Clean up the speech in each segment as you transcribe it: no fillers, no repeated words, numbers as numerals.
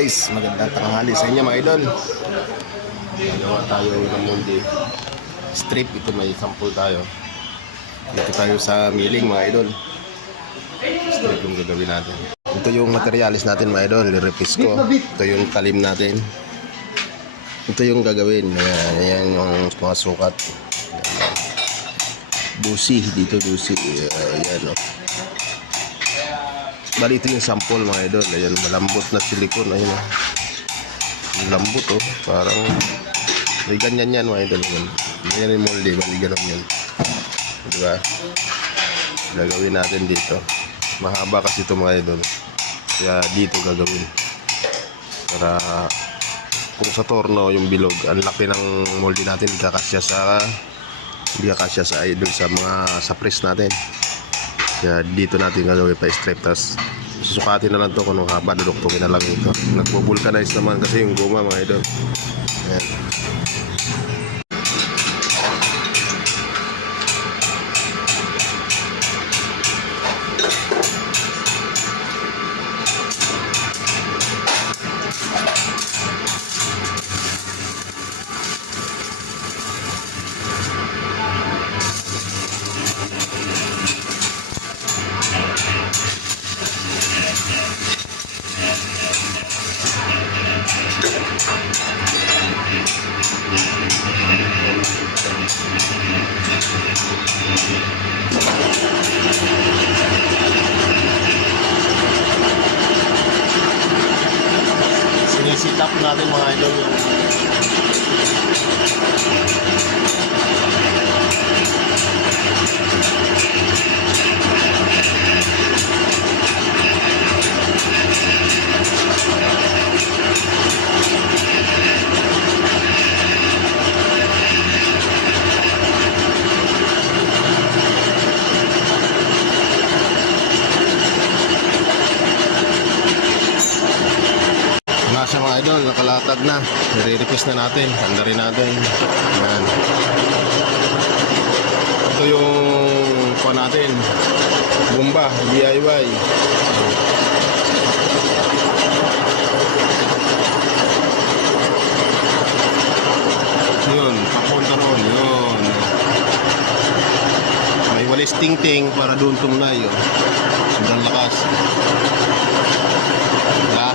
Guys, magandang tanghali sa inyo mga idol. Gagawa tayo ng molde strip. Ito may sample tayo. Dito tayo sa milling mga idol. Strip yung gagawin natin. Ito yung materialis natin mga idol. Nirepis ko. Ito yung talim natin. Ito yung gagawin. Ayan yung mga sukat. Dusi. Dito dusi. Ayan o. Bali ito yung sample mga idol. Ayan, malambot na silikon. Ayan o. Lambot o. Parang may ganyan yan mga idol. Ganyan yung molde. Bali ganun yan. Diba? Gagawin natin dito. Mahaba kasi ito mga idol. Kaya dito gagawin. Para kung sa torno yung bilog, ang laki ng molde natin. Hindi kakasya sa idol sa mga sa press natin. Kaya dito natin gagawin pa strip. Tapos susukatin na lang to kung anong haba. Duduktungin na lang ito. Nagpo-vulcanize naman kasi yung goma mga idol. Ayan. Sinisitap natin mga idol yung nasa mga idol, nakalatag na. Nire-request na natin. Handa rin natin. Ayan. Ito yung pa natin. Bomba, DIY. Yun, papunta roon. Yun. May walis ting-ting para doon tumlay. Ang lakas. Diba?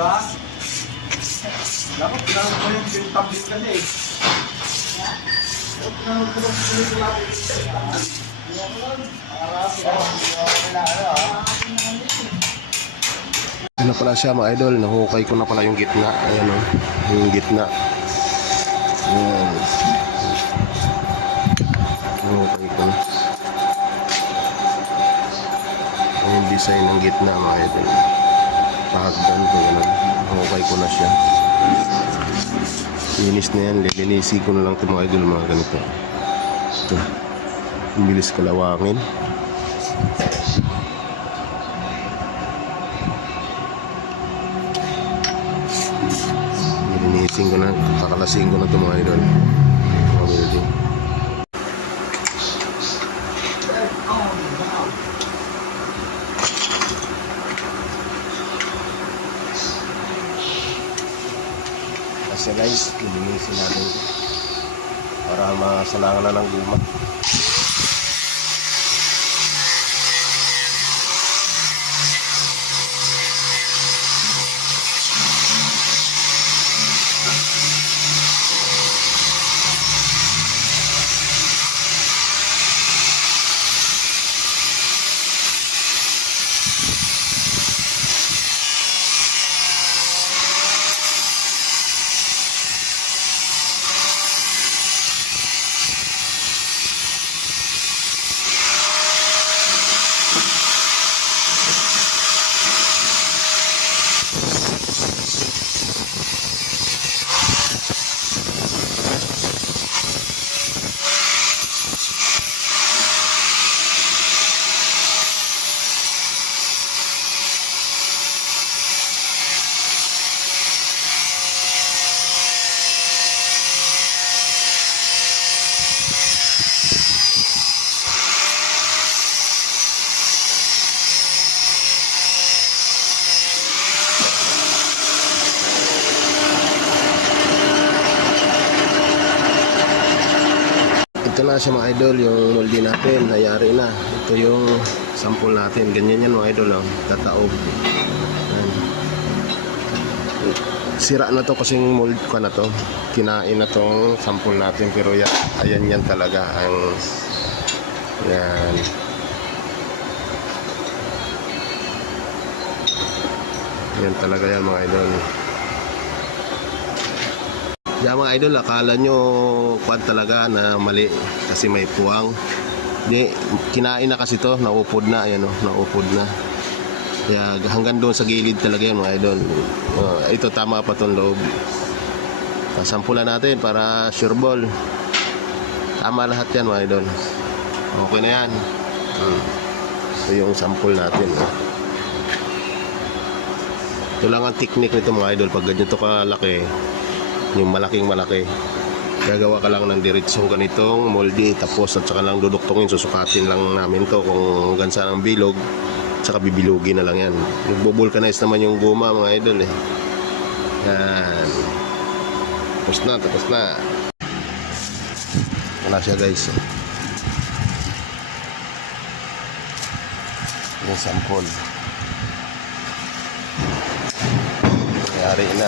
ba? Dapat pinanong ko yung tablet kasi eh. Dapat pinanong ko yung tablet. Ano pala siya mga idol, nahukay ko na pala yung gitna. Ayan o, yung gitna. Ayan. Nahukay ko na. Yung design ng gitna mga idol. Pahagdan ko yan. Nahukay ko na siya. Linis na yan, lilinisin ko na lang ito mga idol, mga ganito. Ito. Ang bilis kalawangin. Linisin ko na, kakalasin ko na ito mga idol. Mga building. Kasi guys, linisin natin ito para masalangan na ng guma. Ito na siya mga idol, yung molde natin, nayari na. Ito yung sample natin. Ganyan yan mga idol, oh. Tataob. Ayan. Sira na to kasing mold ko na to. Kinain na tong sample natin. Pero yan, ayan yan talaga. Ang, yan. Yan talaga yan mga idol. Yan mga idol, akala nyo kwan talaga na mali kasi may puwang. Di, kinain na kasi to, naupod na, ayan o, naupod na. Kaya hanggang doon sa gilid talaga yan mga idol. Ito tama pa tong loob. Sampulan natin para sure ball. Tama lahat yan mga idol. Okay na yan. Ito yung sample natin. Ito lang ang technique nito mga idol. Pag ganyan ito kalaki, yung malaking malaki, gagawa ka lang ng diretsong ganitong molde, tapos at saka lang duduktongin, susukatin lang namin to kung hanggang saan ang bilog, at saka bibilugin na lang yan. Nagbo-vulcanize naman yung guma mga idol eh. Yan, tapos na wala siya guys. Yung sample nangyari na.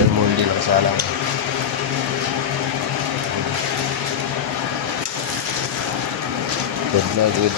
Yung molde lang salang. Good na good.